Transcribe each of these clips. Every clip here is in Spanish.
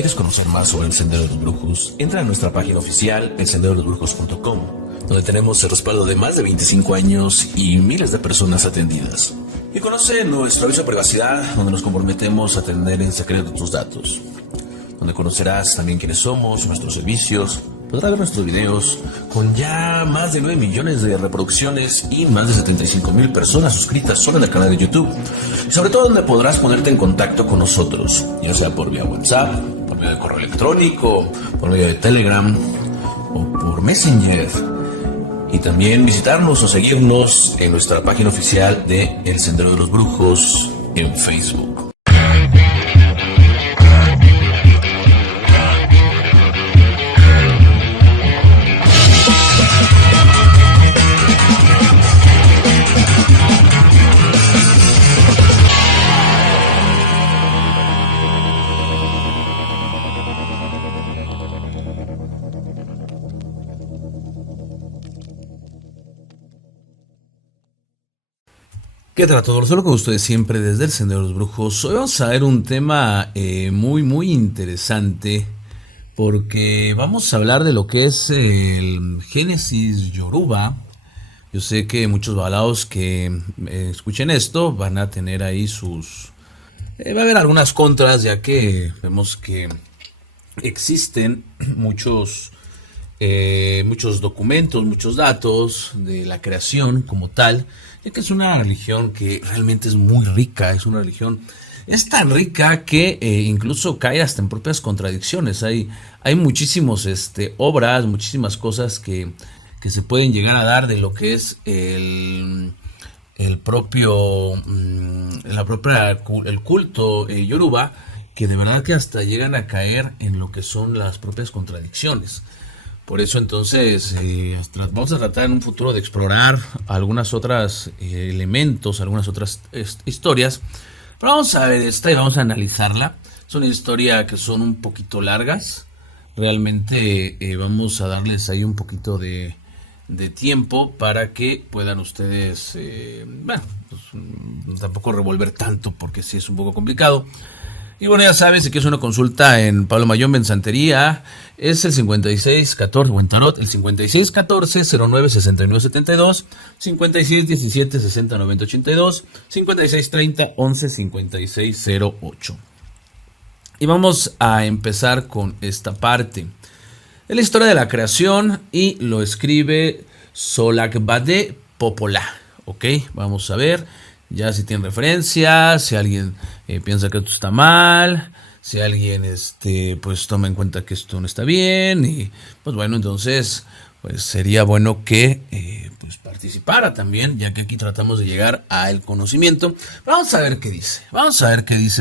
¿Quieres conocer más sobre el Sendero de los Brujos? Entra a nuestra página oficial, elsenderolosbrujos.com, donde tenemos el respaldo de más de 25 años y miles de personas atendidas. Y conoce nuestro aviso de privacidad, donde nos comprometemos a atender en secreto tus datos, donde conocerás también quiénes somos, nuestros servicios. Podrás ver nuestros videos con ya más de 9 millones de reproducciones y más de 75,000 personas suscritas solo en el canal de YouTube. Y sobre todo donde podrás ponerte en contacto con nosotros, ya sea por vía WhatsApp, por medio de correo electrónico, por medio de Telegram o por Messenger. Y también visitarnos o seguirnos en nuestra página oficial de El Sendero de los Brujos en Facebook. ¿Qué tal a todos? Solo con ustedes siempre desde el Sendero de los Brujos. Hoy vamos a ver un tema muy interesante, porque vamos a hablar de lo que es el Génesis Yoruba. Yo sé que muchos balaos que escuchen esto van a tener ahí sus... va a haber algunas contras, ya que vemos que existen muchos documentos, muchos datos de la creación como tal, ya que es una religión que realmente es muy rica, es tan rica que incluso cae hasta en propias contradicciones. Hay muchísimas obras, muchísimas cosas que se pueden llegar a dar de lo que es el culto yoruba, que de verdad que hasta llegan a caer en lo que son las propias contradicciones. Por eso entonces vamos a tratar en un futuro de explorar algunas otras elementos, algunas otras historias. Pero vamos a ver esta y vamos a analizarla. Es una historia que son un poquito largas. Realmente vamos a darles ahí un poquito de tiempo para que puedan ustedes, tampoco revolver tanto, porque sí es un poco complicado. Y bueno, ya sabes, si quieres una consulta en Pablo Mayombe en Santería, es el 5614, o en Tarot, el 5614-096972, 5617-609082, 5630-115608. Y vamos a empezar con esta parte. Es la historia de la creación y lo escribe Solagbade Popola. Ok, vamos a ver. Ya si tiene referencias, si alguien piensa que esto está mal, si alguien pues toma en cuenta que esto no está bien, y pues bueno, entonces pues sería bueno que pues participara también, ya que aquí tratamos de llegar al conocimiento. Pero vamos a ver qué dice,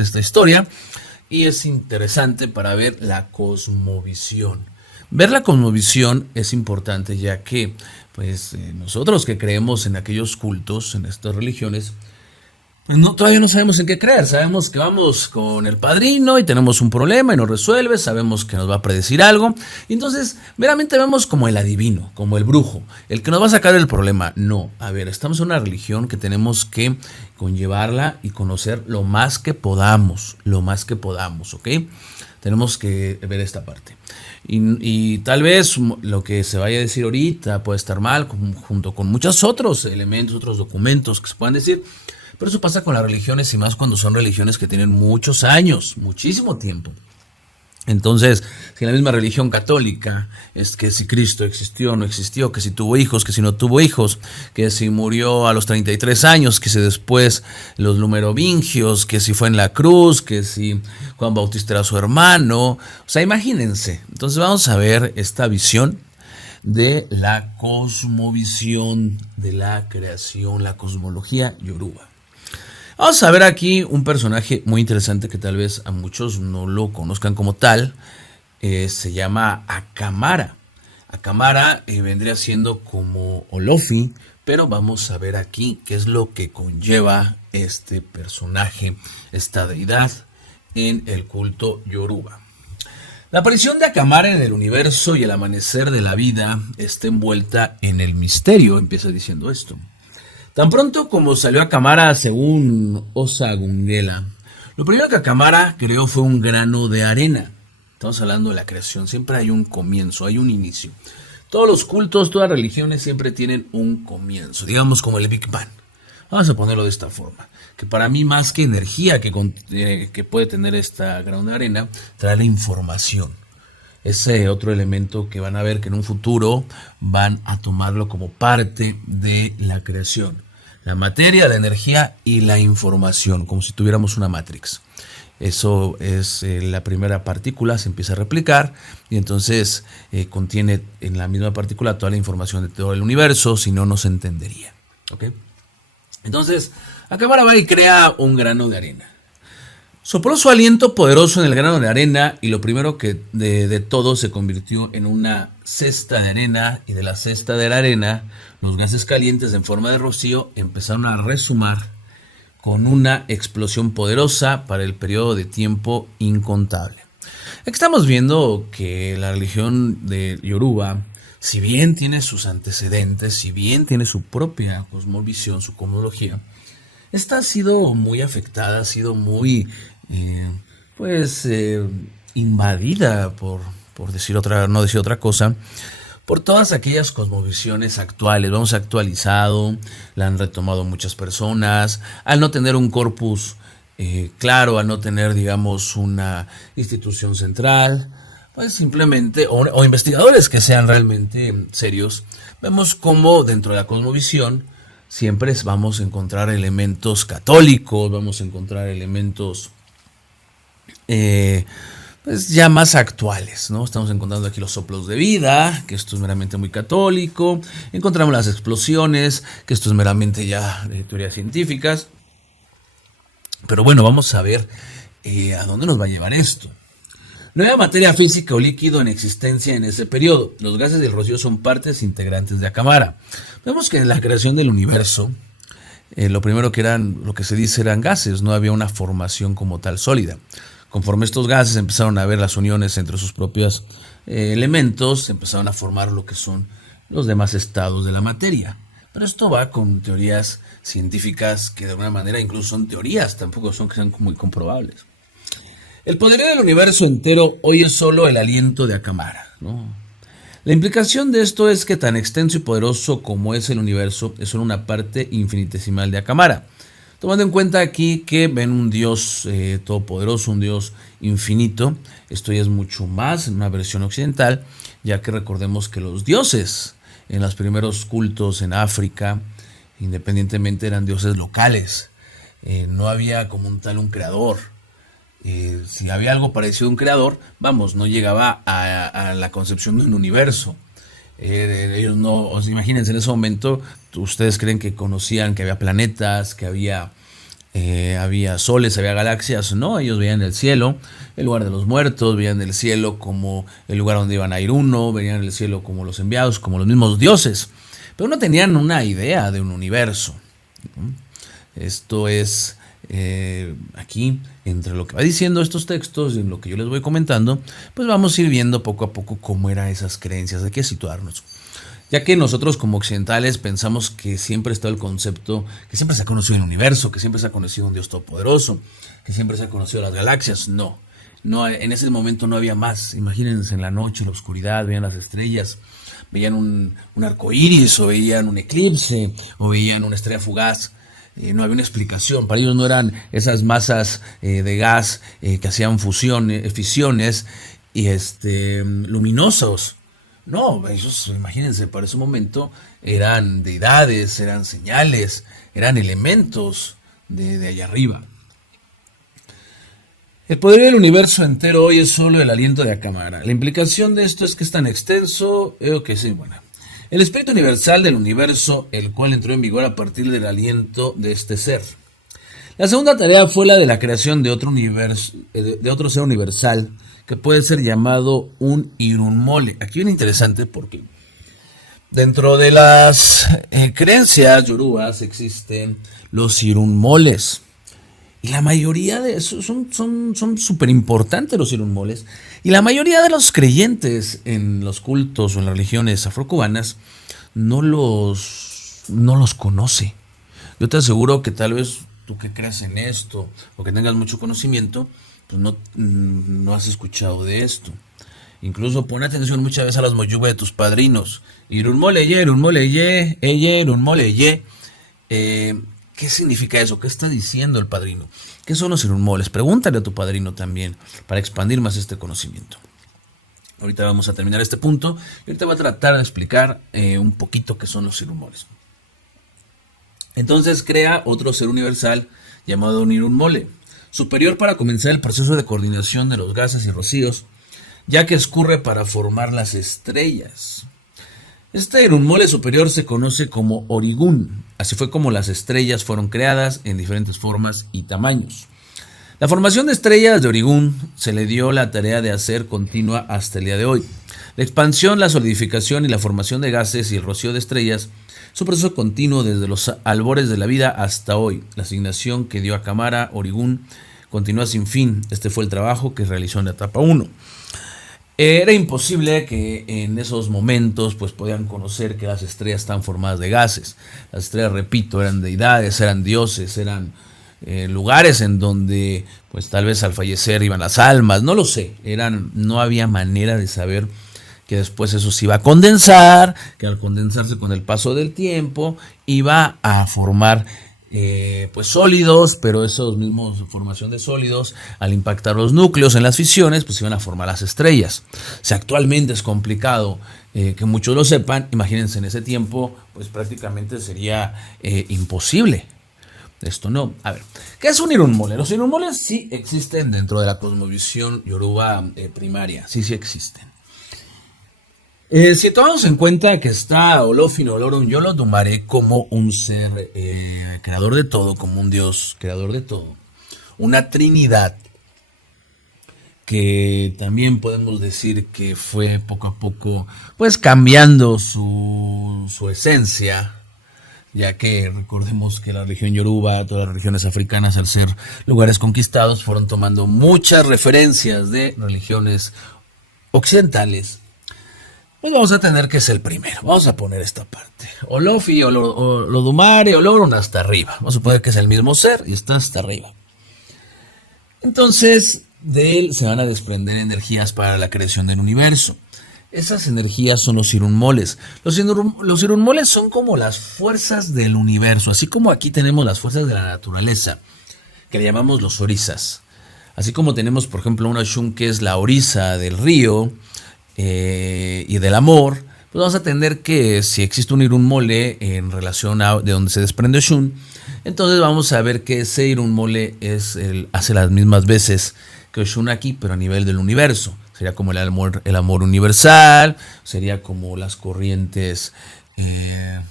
esta historia, y es interesante para ver la cosmovisión. Ver la cosmovisión es importante, ya que pues nosotros que creemos en aquellos cultos, en estas religiones, todavía no sabemos en qué creer. Sabemos que vamos con el padrino y tenemos un problema y nos resuelve, sabemos que nos va a predecir algo, y entonces meramente vemos como el adivino, como el brujo, el que nos va a sacar el problema. No, a ver, estamos en una religión que tenemos que conllevarla y conocer lo más que podamos, ¿ok? Tenemos que ver esta parte. Y tal vez lo que se vaya a decir ahorita puede estar mal, junto con muchos otros elementos, otros documentos que se puedan decir. Pero eso pasa con las religiones, y más cuando son religiones que tienen muchos años, muchísimo tiempo. Entonces, si la misma religión católica es que si Cristo existió o no existió, que si tuvo hijos, que si no tuvo hijos, que si murió a los 33 años, que si después los merovingios, que si fue en la cruz, que si Juan Bautista era su hermano. O sea, imagínense. Entonces vamos a ver esta visión de la cosmovisión de la creación, la cosmología yoruba. Vamos a ver aquí un personaje muy interesante que tal vez a muchos no lo conozcan como tal. Se llama Akamara. Akamara vendría siendo como Olofi, pero vamos a ver aquí qué es lo que conlleva este personaje, esta deidad, en el culto yoruba. La aparición de Akamara en el universo y el amanecer de la vida está envuelta en el misterio, empieza diciendo esto. Tan pronto como salió Akamara, según Osa Gungela, lo primero que Akamara creó fue un grano de arena. Estamos hablando de la creación. Siempre hay un comienzo, hay un inicio. Todos los cultos, todas las religiones siempre tienen un comienzo, digamos como el Big Bang. Vamos a ponerlo de esta forma, que para mí más que energía que puede tener esta grano de arena, trae la información. Ese otro elemento que van a ver que en un futuro van a tomarlo como parte de la creación. La materia, la energía y la información, como si tuviéramos una matrix. Eso es la primera partícula, se empieza a replicar y entonces contiene en la misma partícula toda la información de todo el universo, si no, no se entendería. ¿Okay? Entonces, Akabara va y crea un grano de arena. Sopló su aliento poderoso en el grano de arena y lo primero que de todo se convirtió en una cesta de arena, y de la cesta de la arena los gases calientes en forma de rocío empezaron a resumar con una explosión poderosa para el periodo de tiempo incontable. Aquí estamos viendo que la religión de Yoruba, si bien tiene sus antecedentes, si bien tiene su propia cosmovisión, su cosmología, esta ha sido muy afectada, ha sido muy invadida, por no decir otra cosa, por todas aquellas cosmovisiones actuales. Vamos, actualizado, la han retomado muchas personas, al no tener un corpus claro, al no tener, digamos, una institución central, pues simplemente, o investigadores que sean realmente serios, vemos cómo dentro de la cosmovisión siempre vamos a encontrar elementos católicos, vamos a encontrar elementos pues ya más actuales, ¿no? Estamos encontrando aquí los soplos de vida, que esto es meramente muy católico. Encontramos las explosiones, que esto es meramente ya de teorías científicas. Pero bueno, vamos a ver a dónde nos va a llevar esto. No había materia física o líquido en existencia en ese periodo. Los gases del rocío son partes integrantes de Akabara. Vemos que en la creación del universo, lo primero que eran, lo que se dice, eran gases, no había una formación como tal sólida. Conforme estos gases empezaron a ver las uniones entre sus propios elementos, empezaron a formar lo que son los demás estados de la materia. Pero esto va con teorías científicas que de alguna manera incluso son teorías, tampoco son que sean muy comprobables. El poderío del universo entero hoy es solo el aliento de Akabara, ¿no? La implicación de esto es que tan extenso y poderoso como es el universo, es solo una parte infinitesimal de Akabara. Tomando en cuenta aquí que ven un Dios todopoderoso, un Dios infinito, esto ya es mucho más en una versión occidental, ya que recordemos que los dioses en los primeros cultos en África, independientemente, eran dioses locales. No había como un tal un creador. Si había algo parecido a un creador, vamos, no llegaba a la concepción de un universo. Ellos no, o sea, imagínense, en ese momento ustedes creen que conocían que había planetas, que había soles, había galaxias. No, ellos veían el cielo, el lugar de los muertos, veían el cielo como el lugar donde iban a ir uno, veían el cielo como los enviados, como los mismos dioses, pero no tenían una idea de un universo. Esto es aquí, entre lo que va diciendo estos textos y en lo que yo les voy comentando, pues vamos a ir viendo poco a poco cómo eran esas creencias. Hay que situarnos, ya que nosotros como occidentales pensamos que siempre está el concepto, que siempre se ha conocido el universo, que siempre se ha conocido un Dios todopoderoso, que siempre se ha conocido las galaxias. No, en ese momento no había más. Imagínense, en la noche, en la oscuridad, veían las estrellas, veían un arco iris, o veían un eclipse, o veían una estrella fugaz. No había una explicación. Para ellos no eran esas masas de gas que hacían fisiones y luminosos. No, ellos, imagínense, para ese momento eran deidades, eran señales, eran elementos de allá arriba. El poder del universo entero hoy es solo el aliento de Akabara. La implicación de esto es que es tan extenso, que sí, bueno. El espíritu universal del universo, el cual entró en vigor a partir del aliento de este ser. La segunda tarea fue la de la creación de otro universo, de otro ser universal, que puede ser llamado un Irunmole. Aquí viene interesante porque dentro de las creencias yorubas existen los Irunmoles. Y la mayoría de esos son súper importantes, los Irunmoles. Y la mayoría de los creyentes en los cultos o en las religiones afrocubanas no los conoce. Yo te aseguro que tal vez tú que creas en esto o que tengas mucho conocimiento, pues no has escuchado de esto. Incluso pon atención muchas veces a las moyugas de tus padrinos. Irunmoleye, irunmoleye, eye, irunmoleye. ¿Qué significa eso? ¿Qué está diciendo el padrino? ¿Qué son los irunmoles? Pregúntale a tu padrino también para expandir más este conocimiento. Ahorita vamos a terminar este punto y ahorita voy a tratar de explicar un poquito qué son los irunmoles. Entonces crea otro ser universal llamado un irunmole, superior para comenzar el proceso de coordinación de los gases y rocíos, ya que escurre para formar las estrellas. Este irunmole superior se conoce como Origun, así fue como las estrellas fueron creadas en diferentes formas y tamaños. La formación de estrellas de Origun se le dio la tarea de hacer continua hasta el día de hoy. La expansión, la solidificación y la formación de gases y el rocío de estrellas es un proceso continuo desde los albores de la vida hasta hoy. La asignación que dio a Cámara Origun continúa sin fin. Este fue el trabajo que realizó en la etapa 1. Era imposible que en esos momentos pues podían conocer que las estrellas están formadas de gases. Las estrellas, repito, eran deidades, eran dioses, eran lugares en donde pues tal vez al fallecer iban las almas, no lo sé. No había manera de saber que después eso se iba a condensar, que al condensarse con el paso del tiempo iba a formar pues sólidos, pero esos mismos formación de sólidos, al impactar los núcleos en las fisiones, pues iban a formar las estrellas. O sea, actualmente es complicado que muchos lo sepan. Imagínense, en ese tiempo, pues prácticamente sería imposible. Esto no. A ver, ¿qué es un irunmole? Los irunmoles sí existen dentro de la cosmovisión yoruba primaria, sí existen. Si tomamos en cuenta que está Olofin Olorun Yolodumare como un ser creador de todo, como un dios creador de todo, una trinidad que también podemos decir que fue poco a poco pues cambiando su esencia, ya que recordemos que la región yoruba, todas las regiones africanas, al ser lugares conquistados, fueron tomando muchas referencias de religiones occidentales. Pues vamos a tener que ser el primero. Vamos a poner esta parte. Olofi, Olodumare, Olorun hasta arriba. Vamos a suponer que es el mismo ser y está hasta arriba. Entonces, de él se van a desprender energías para la creación del universo. Esas energías son los irunmoles. Los irunmoles son como las fuerzas del universo. Así como aquí tenemos las fuerzas de la naturaleza, que le llamamos los orisas. Así como tenemos, por ejemplo, una Oshun que es la orisa del río, y del amor, pues vamos a tener que si existe un irunmole en relación a de donde se desprende Oshun, entonces vamos a ver que ese irunmole hace las mismas veces que Oshun aquí, pero a nivel del universo. Sería como el amor universal, sería como las corrientes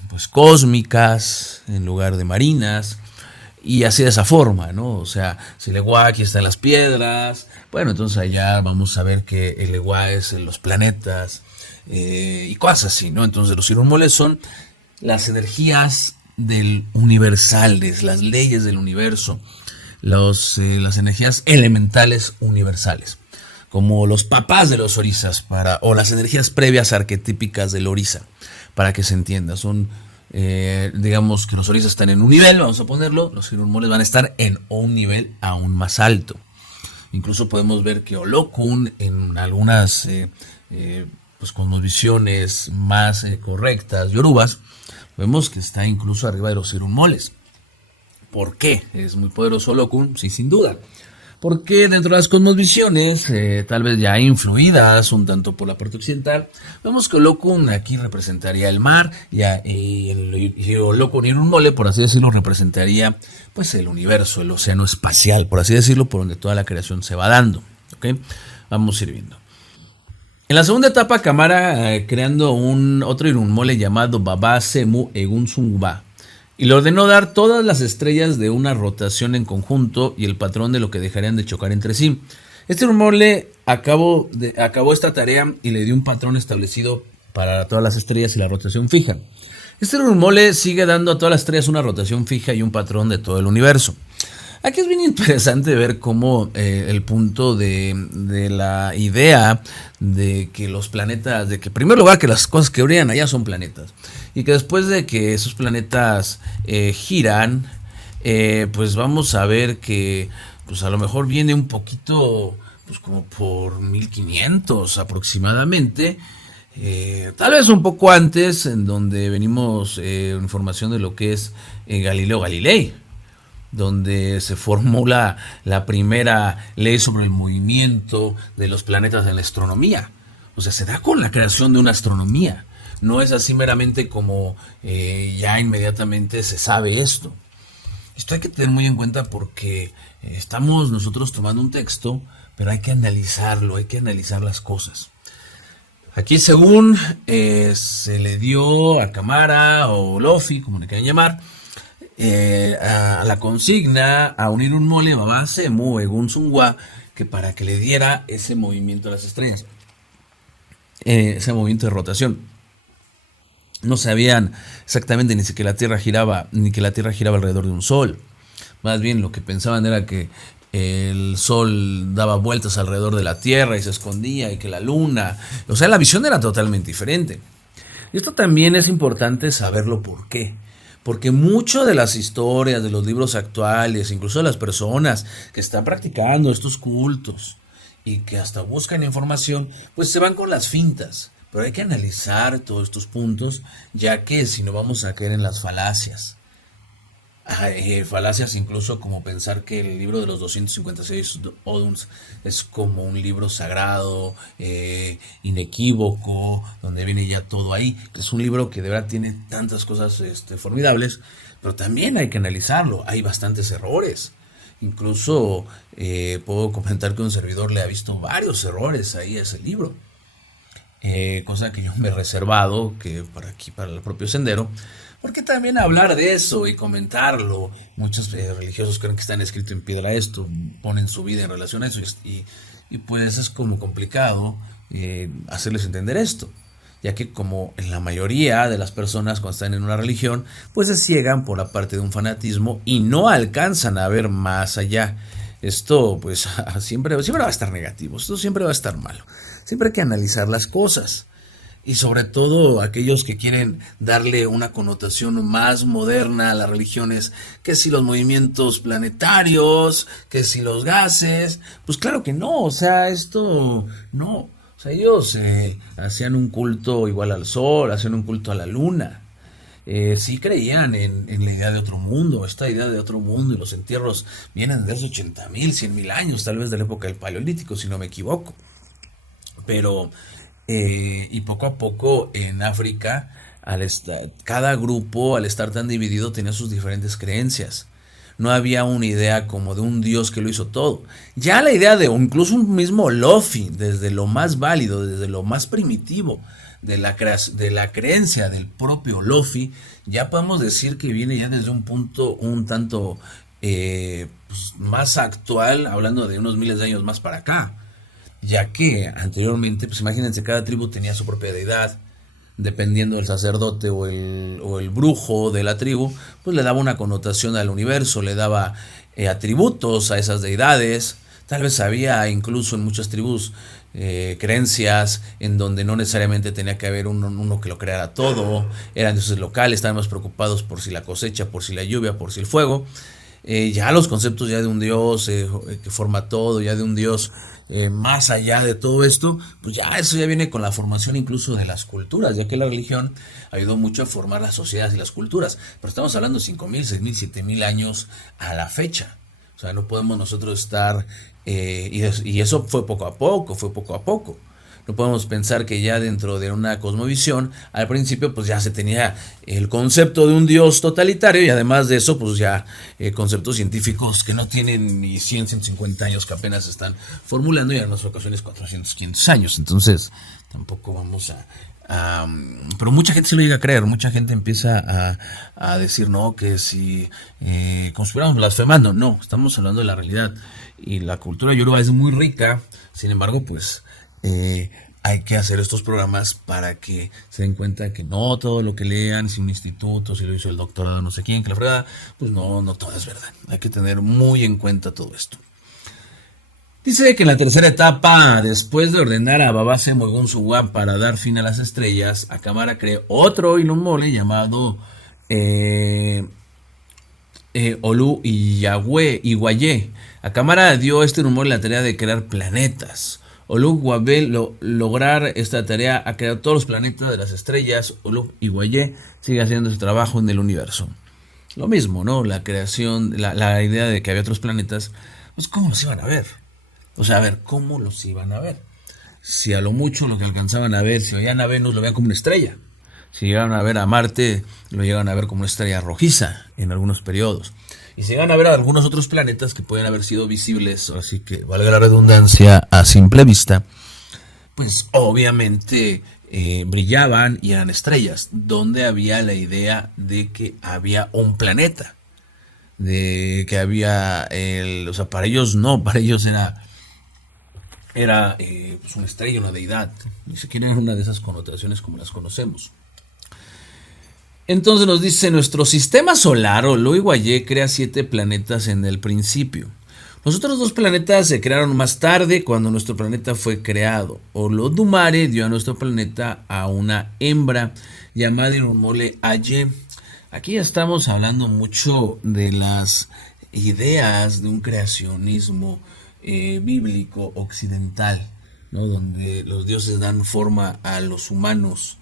pues cósmicas en lugar de marinas. Y así de esa forma, ¿no? O sea, si el Ewa aquí está en las piedras, bueno, entonces allá vamos a ver que el Ewa es en los planetas y cosas así, ¿no? Entonces los irunmoles son las energías del universales, las leyes del universo, las energías elementales universales, como los papás de los orisas, o las energías previas arquetípicas del orisa, para que se entienda. Son digamos que los orisas están en un nivel, vamos a ponerlo, los irunmoles van a estar en un nivel aún más alto. Incluso podemos ver que Olokun en algunas pues cosmovisiones más correctas yorubas, vemos que está incluso arriba de los irunmoles. ¿Por qué? ¿Es muy poderoso Olokun? Sí, sin duda. Porque dentro de las cosmovisiones, tal vez ya influidas un tanto por la parte occidental, vemos que Olokun aquí representaría el mar y Olokun Irunmole, por así decirlo, representaría pues el universo, el océano espacial, por así decirlo, por donde toda la creación se va dando. ¿Okay? Vamos a ir viendo. En la segunda etapa, Cámara creando otro Irunmole llamado Baba Semu Egun Sungba. Y le ordenó dar todas las estrellas de una rotación en conjunto y el patrón de lo que dejarían de chocar entre sí. Este irunmole acabó esta tarea y le dio un patrón establecido para todas las estrellas y la rotación fija. Este irunmole sigue dando a todas las estrellas una rotación fija y un patrón de todo el universo. Aquí es bien interesante ver cómo el punto de la idea de que los planetas, de que en primer lugar que las cosas que brillan allá son planetas y que después de que esos planetas giran, pues vamos a ver que pues a lo mejor viene un poquito, pues como por 1500 aproximadamente, tal vez un poco antes, en donde venimos información de lo que es Galileo Galilei, donde se formula la primera ley sobre el movimiento de los planetas en la astronomía. O sea, se da con la creación de una astronomía. No es así meramente como ya inmediatamente se sabe esto. Esto hay que tener muy en cuenta porque estamos nosotros tomando un texto, pero hay que analizarlo, hay que analizar las cosas. Aquí según se le dio a Camara o Lofi, como le quieran llamar, a la consigna a unir un mole Baba Semu Egun Sungwa, que para que le diera ese movimiento a las estrellas, ese movimiento de rotación. No sabían exactamente ni que la Tierra giraba, ni que la Tierra giraba alrededor de un sol. Más bien lo que pensaban era que el sol daba vueltas alrededor de la Tierra y se escondía, y que la luna, o sea, la visión era totalmente diferente. Y esto también es importante saberlo por qué. Porque mucho de las historias, de los libros actuales, incluso de las personas que están practicando estos cultos y que hasta buscan información, pues se van con las fintas. Pero hay que analizar todos estos puntos, ya que si no vamos a caer en las falacias. Falacias incluso como pensar que el libro de los 256 Oduns es como un libro sagrado, inequívoco, donde viene ya todo ahí, que es un libro que de verdad tiene tantas cosas formidables, pero también hay que analizarlo, hay bastantes errores. Incluso puedo comentar que un servidor le ha visto varios errores ahí a ese libro. Cosa que yo me he reservado que para aquí, para el propio sendero, porque también hablar de eso y comentarlo, muchos religiosos creen que está escrito en piedra esto, ponen su vida en relación a eso, y pues es como complicado hacerles entender esto, ya que como en la mayoría de las personas cuando están en una religión, pues se ciegan por la parte de un fanatismo y no alcanzan a ver más allá. Esto pues siempre va a estar negativo, esto siempre va a estar malo. Siempre hay que analizar las cosas. Y sobre todo aquellos que quieren darle una connotación más moderna a las religiones, que si los movimientos planetarios, que si los gases, pues claro que no, o sea, esto no. O sea, ellos hacían un culto igual al sol, hacían un culto a la luna. Sí creían en la idea de otro mundo, esta idea de otro mundo, y los entierros vienen de hace 80,000, 100,000 años, tal vez de la época del Paleolítico, si no me equivoco. Pero, y poco a poco en África, cada grupo, al estar tan dividido, tenía sus diferentes creencias. No había una idea como de un Dios que lo hizo todo. Ya la idea de incluso un mismo Lofi, desde lo más válido, desde lo más primitivo, de la creencia del propio Lofi, ya podemos decir que viene ya desde un punto un tanto pues, más actual, hablando de unos miles de años más para acá. Ya que anteriormente, pues imagínense, cada tribu tenía su propia deidad, dependiendo del sacerdote o el brujo de la tribu, pues le daba una connotación al universo, le daba atributos a esas deidades. Tal vez había incluso en muchas tribus creencias en donde no necesariamente tenía que haber uno que lo creara todo, eran dioses locales, estaban más preocupados por si la cosecha, por si la lluvia, por si el fuego. Ya los conceptos ya de un Dios que forma todo, ya de un Dios más allá de todo esto, pues ya eso ya viene con la formación incluso de las culturas, ya que la religión ayudó mucho a formar las sociedades y las culturas, pero estamos hablando de 5,000, 6,000, 7,000 años a la fecha. O sea, no podemos nosotros estar, y eso fue poco a poco, fue poco a poco. No podemos pensar que ya dentro de una cosmovisión, al principio pues ya se tenía el concepto de un Dios totalitario, y además de eso pues ya conceptos científicos que no tienen ni 100, 150 años, que apenas se están formulando, y en otras ocasiones 400, 500 años. Entonces tampoco vamos pero mucha gente se lo llega a creer, mucha gente empieza a decir no, que si conspiramos blasfemando. No, estamos hablando de la realidad, y la cultura yoruba es muy rica. Sin embargo, pues hay que hacer estos programas para que se den cuenta que no todo lo que lean, si un instituto, si lo hizo el doctorado no sé quién, que la fregada, pues no todo es verdad. Hay que tener muy en cuenta todo esto. Dice que en la tercera etapa, después de ordenar a Baba Semu Egun Sungwa para dar fin a las estrellas, Akamara creó otro Ilum Mole llamado Olu y Yahweh y Guayé. A Cámara dio este rumor la tarea de crear planetas. Olu Guabé lograr esta tarea a crear todos los planetas de las estrellas. Olu y Guayé sigue haciendo su trabajo en el universo. Lo mismo, ¿no? La creación, la idea de que había otros planetas, pues ¿cómo los iban a ver? O sea, a ver, ¿cómo los iban a ver? Si a lo mucho lo que alcanzaban a ver, si veían a Venus, lo veían como una estrella. Si llegaban a ver a Marte, lo llegaban a ver como una estrella rojiza en algunos periodos. Y si llegan a ver a algunos otros planetas que pueden haber sido visibles, así que valga la redundancia, a simple vista, pues obviamente brillaban y eran estrellas, donde había la idea de que había un planeta, de que había, o sea, para ellos no, para ellos era pues una estrella, una deidad, ni siquiera era una de esas connotaciones como las conocemos. Entonces nos dice, nuestro sistema solar, Olu y Guayé, crea 7 planetas en el principio. Los otros 2 planetas se crearon más tarde cuando nuestro planeta fue creado. Olodumare dio a nuestro planeta a una hembra llamada Irunmole Aye. Aquí ya estamos hablando mucho de las ideas de un creacionismo bíblico occidental, ¿no? Donde los dioses dan forma a los humanos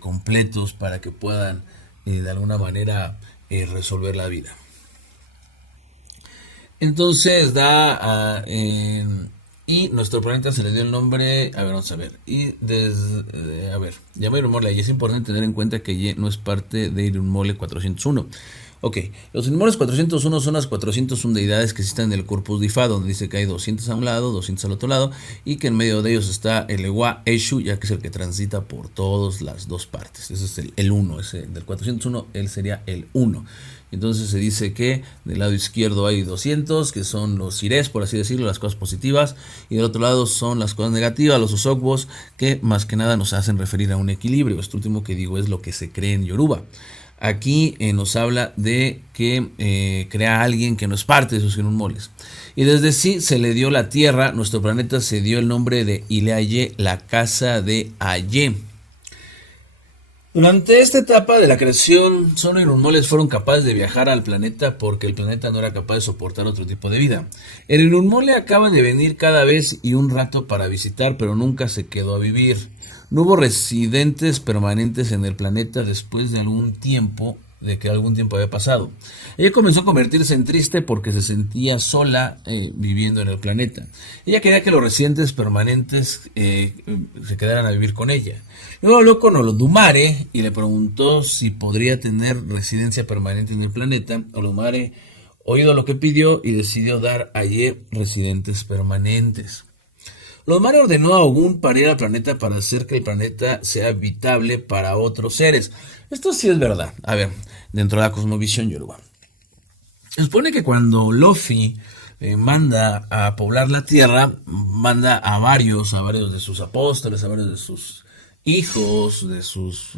completos para que puedan de alguna manera resolver la vida. Entonces y nuestro planeta se le dio el nombre, a ver, vamos a ver, llama Irunmole, y es importante tener en cuenta que Y no es parte de Irunmole 401. Ok, los Irunmoles 401 son las 401 deidades que existen en el Corpus de Ifá, donde dice que hay 200 a un lado, 200 al otro lado, y que en medio de ellos está el Ewa Eshu, ya que es el que transita por todas las dos partes. Ese es el 1, ese del 401, él sería el 1. Entonces se dice que del lado izquierdo hay 200, que son los Irés, por así decirlo, las cosas positivas, y del otro lado son las cosas negativas, los Osokbos, que más que nada nos hacen referir a un equilibrio. Esto último que digo es lo que se cree en Yoruba. Aquí nos habla de que crea a alguien que no es parte de sus Irunmoles. Y desde sí se le dio la tierra, nuestro planeta se dio el nombre de Ile-Aye, la casa de Aye. Durante esta etapa de la creación, solo Irunmoles fueron capaces de viajar al planeta porque el planeta no era capaz de soportar otro tipo de vida. El Irunmole acaba de venir cada vez y un rato para visitar, pero nunca se quedó a vivir. No hubo residentes permanentes en el planeta después de que algún tiempo había pasado. Ella comenzó a convertirse en triste porque se sentía sola viviendo en el planeta. Ella quería que los residentes permanentes se quedaran a vivir con ella. Luego habló con Olodumare y le preguntó si podría tener residencia permanente en el planeta. Olodumare oído lo que pidió y decidió dar a Ye residentes permanentes. Olodumare ordenó a Ogun para ir al planeta para hacer que el planeta sea habitable para otros seres. Esto sí es verdad. A ver, dentro de la cosmovisión yoruba. Se supone que cuando Lofi manda a poblar la tierra, manda a varios de sus apóstoles, a varios de sus hijos, de sus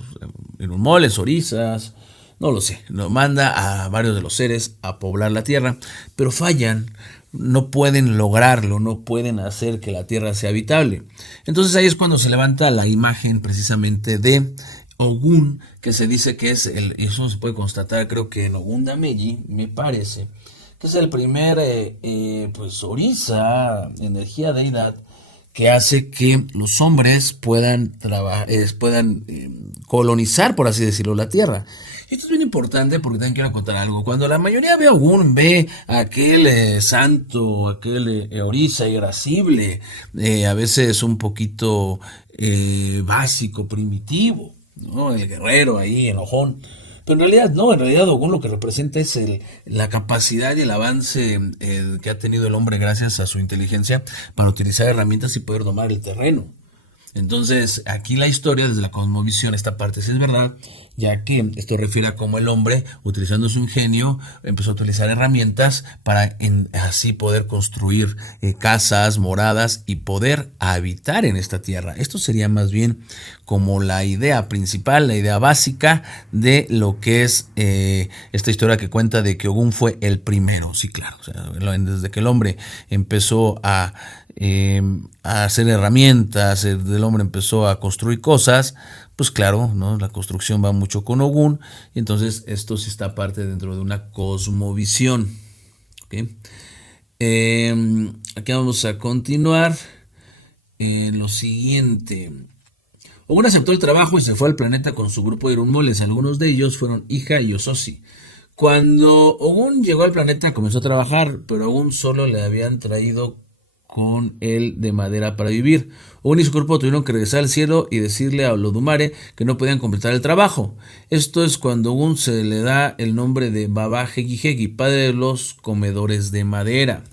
Irunmoles, orisas, no lo sé, manda a varios de los seres a poblar la tierra, pero fallan, no pueden lograrlo, no pueden hacer que la tierra sea habitable. Entonces ahí es cuando se levanta la imagen precisamente de Ogun, que se dice que es eso se puede constatar, creo que en Ogun Dameji, me parece, que es el primer pues orisa, energía deidad, que hace que los hombres puedan colonizar, por así decirlo, la tierra. Esto es bien importante porque también quiero contar algo. Cuando la mayoría ve a Ogun, ve a aquel santo, aquel orisa irascible, a veces un poquito básico, primitivo, ¿no? El guerrero ahí, enojón. Pero en realidad no, en realidad Ogun lo que representa es la capacidad y el avance que ha tenido el hombre gracias a su inteligencia para utilizar herramientas y poder domar el terreno. Entonces, aquí la historia, desde la cosmovisión, esta parte sí es verdad, ya que esto refiere a cómo el hombre, utilizando su ingenio, empezó a utilizar herramientas para así poder construir casas, moradas y poder habitar en esta tierra. Esto sería más bien como la idea principal, la idea básica de lo que es esta historia que cuenta de que Ogun fue el primero. Sí, claro, o sea, desde que el hombre empezó a a hacer herramientas, el hombre empezó a construir cosas, pues claro, ¿no? La construcción va mucho con Ogún, y entonces esto sí está parte dentro de una cosmovisión. ¿Okay? Aquí vamos a continuar en lo siguiente. Ogún aceptó el trabajo y se fue al planeta con su grupo de irunmoles. Algunos de ellos fueron Hija y Ososi. Cuando Ogún llegó al planeta comenzó a trabajar, pero Ogún solo le habían traído con él de madera para vivir. Ogún y su cuerpo tuvieron que regresar al cielo y decirle a Olodumare que no podían completar el trabajo. Esto es cuando Ogún se le da el nombre de Baba Hegi Hegi, padre de los comedores de madera.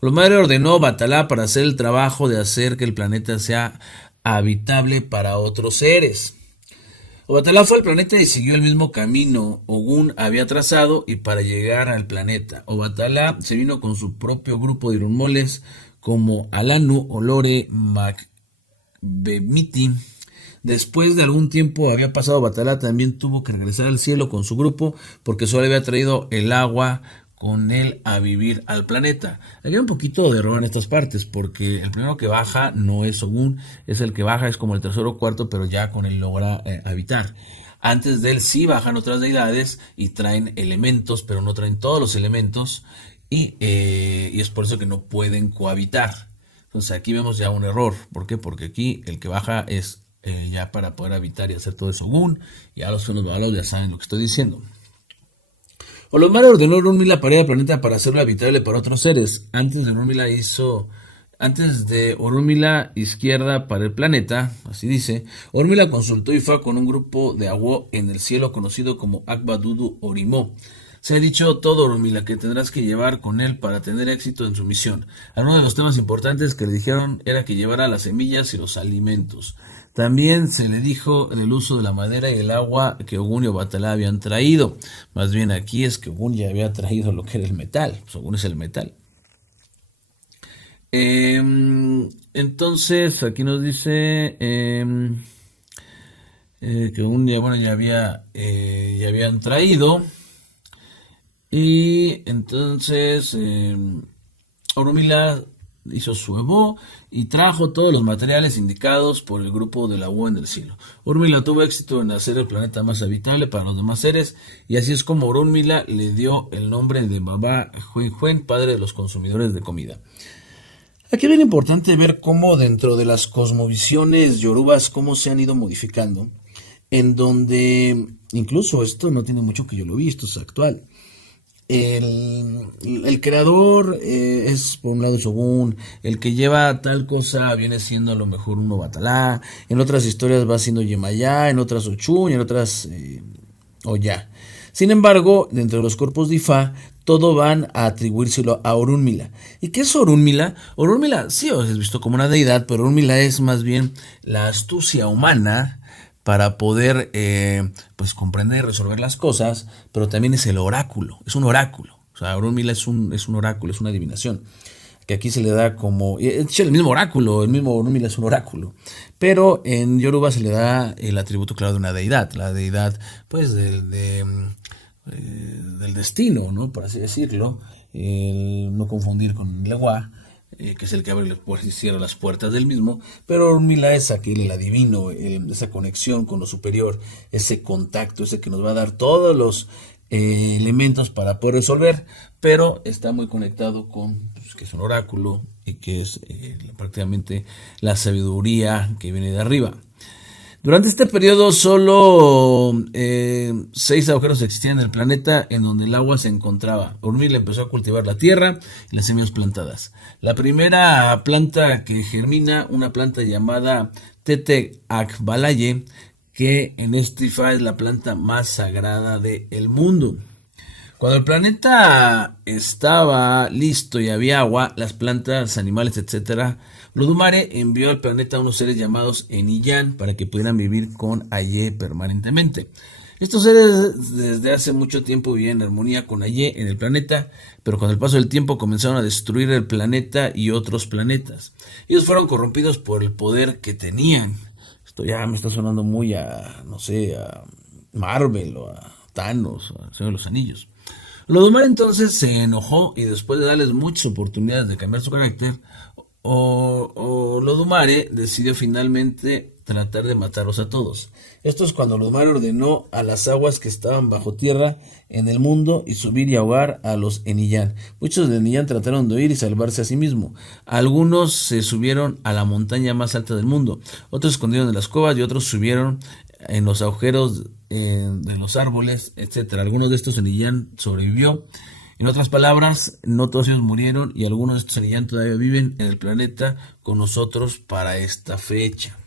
Olodumare ordenó a Batalá para hacer el trabajo de hacer que el planeta sea habitable para otros seres. Obatalá fue al planeta y siguió el mismo camino Ogún había trazado y para llegar al planeta. Obatalá se vino con su propio grupo de irunmoles como Alanu, Olore, Makbemiti. Después de algún tiempo había pasado, Obatalá también tuvo que regresar al cielo con su grupo porque solo había traído el agua con él a vivir al planeta. Hay un poquito de error en estas partes, porque el primero que baja no es Ogún, es el que baja, es como el tercero o cuarto, pero ya con él logra habitar. Antes de él sí bajan otras deidades y traen elementos, pero no traen todos los elementos, y es por eso que no pueden cohabitar. Entonces aquí vemos ya un error. ¿Por qué? Porque aquí el que baja es ya para poder habitar y hacer todo eso Ogún, y a los que nos babalos ya saben lo que estoy diciendo. Olodumare ordenó a Orunmila para ir al planeta para hacerlo habitable para otros seres. Antes de Orunmila izquierda para el planeta, así dice, Orunmila consultó y fue con un grupo de Awo en el cielo conocido como Akbadudu Orimó. Se ha dicho todo, Orunmila, que tendrás que llevar con él para tener éxito en su misión. Uno de los temas importantes que le dijeron era que llevara las semillas y los alimentos. También se le dijo el uso de la madera y el agua que Ogún y Obatalá habían traído. Más bien aquí es que Ogún ya había traído lo que era el metal. Pues Ogún es el metal. Entonces aquí nos dice que Ogún ya habían traído. Y entonces Orunmila hizo su Evo y trajo todos los materiales indicados por el grupo de la Awo en el cielo. Orunmila tuvo éxito en hacer el planeta más habitable para los demás seres, y así es como Orunmila le dio el nombre de Baba Huen, padre de los consumidores de comida. Aquí es bien importante ver cómo dentro de las cosmovisiones yorubas, cómo se han ido modificando, en donde incluso esto no tiene mucho que yo lo vi, esto es actual. El creador es por un lado Shogun, el que lleva tal cosa viene siendo a lo mejor un Obatalá, en otras historias va siendo Yemayá, en otras Ochun y en otras Oya. Sin embargo, dentro de los cuerpos de Ifá, todo van a atribuírselo a Orunmila. ¿Y qué es Orunmila? Orunmila sí es visto como una deidad, pero Orunmila es más bien la astucia humana para poder pues comprender y resolver las cosas, pero también es el oráculo, es un oráculo. O sea, Orunmila es un oráculo, es una adivinación, que aquí se le da como, es el mismo oráculo, el mismo Orunmila es un oráculo, pero en Yoruba se le da el atributo claro de una deidad, la deidad pues del destino, ¿no? Por así decirlo, no confundir con Lewa, que es el que abre y cierra las puertas del mismo, pero Orunmila es aquel, el adivino, esa conexión con lo superior, ese contacto, ese que nos va a dar todos los elementos para poder resolver, pero está muy conectado con, pues, que es un oráculo y que es prácticamente la sabiduría que viene de arriba. Durante este periodo solo 6 agujeros existían en el planeta en donde el agua se encontraba. Orunmila empezó a cultivar la tierra y las semillas plantadas. La primera planta que germina, una planta llamada Tete Akbalaye, que en este Ifá es la planta más sagrada del mundo. Cuando el planeta estaba listo y había agua, las plantas, animales, etc., Olodumare envió al planeta a unos seres llamados Eniyan para que pudieran vivir con Aye permanentemente. Estos seres desde hace mucho tiempo vivían en armonía con Aye en el planeta, pero con el paso del tiempo comenzaron a destruir el planeta y otros planetas. Ellos fueron corrompidos por el poder que tenían. Esto ya me está sonando muy a, no sé, a Marvel o a Thanos, o a Señor de los Anillos. Olodumare entonces se enojó y después de darles muchas oportunidades de cambiar su carácter, Olodumare decidió finalmente tratar de matarlos a todos. Esto es cuando Olodumare ordenó a las aguas que estaban bajo tierra en el mundo y subir y ahogar a los Enillán. Muchos de Enillán trataron de huir y salvarse a sí mismos. Algunos se subieron a la montaña más alta del mundo, otros se escondieron en las cuevas y otros subieron en los agujeros de los árboles, etcétera. Algunos de estos Enillán sobrevivió. En otras palabras, no todos ellos murieron y algunos de estos Enillán todavía viven en el planeta con nosotros para esta fecha.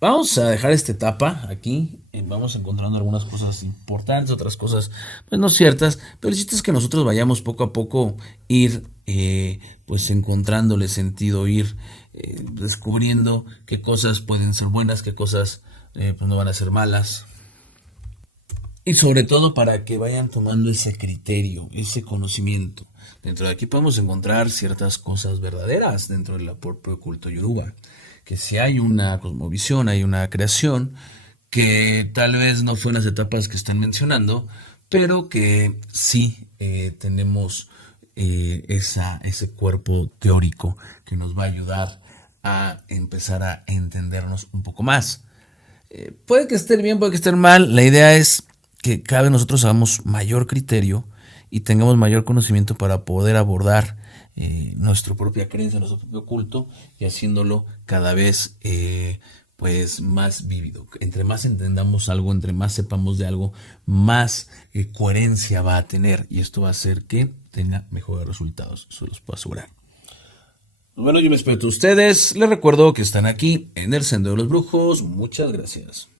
Vamos a dejar esta etapa aquí. Vamos encontrando algunas cosas importantes, otras cosas pues no ciertas, pero el chiste es que nosotros vayamos poco a poco ir pues encontrándole sentido, ir descubriendo qué cosas pueden ser buenas, qué cosas pues no van a ser malas. Y sobre todo para que vayan tomando ese criterio, ese conocimiento. Dentro de aquí podemos encontrar ciertas cosas verdaderas dentro del propio culto yoruba. Que si hay una cosmovisión, hay una creación que tal vez no fue en las etapas que están mencionando, pero que sí tenemos ese cuerpo teórico que nos va a ayudar a empezar a entendernos un poco más. Puede que esté bien, puede que esté mal. La idea es que cada vez nosotros hagamos mayor criterio y tengamos mayor conocimiento para poder abordar nuestra propia creencia, nuestro propio culto y haciéndolo cada vez pues más vívido. Entre más entendamos algo, entre más sepamos de algo, más coherencia va a tener y esto va a hacer que tenga mejores resultados, eso los puedo asegurar. Bueno, yo me espero de ustedes. Les recuerdo que están aquí en el Sendero de los Brujos. Muchas gracias.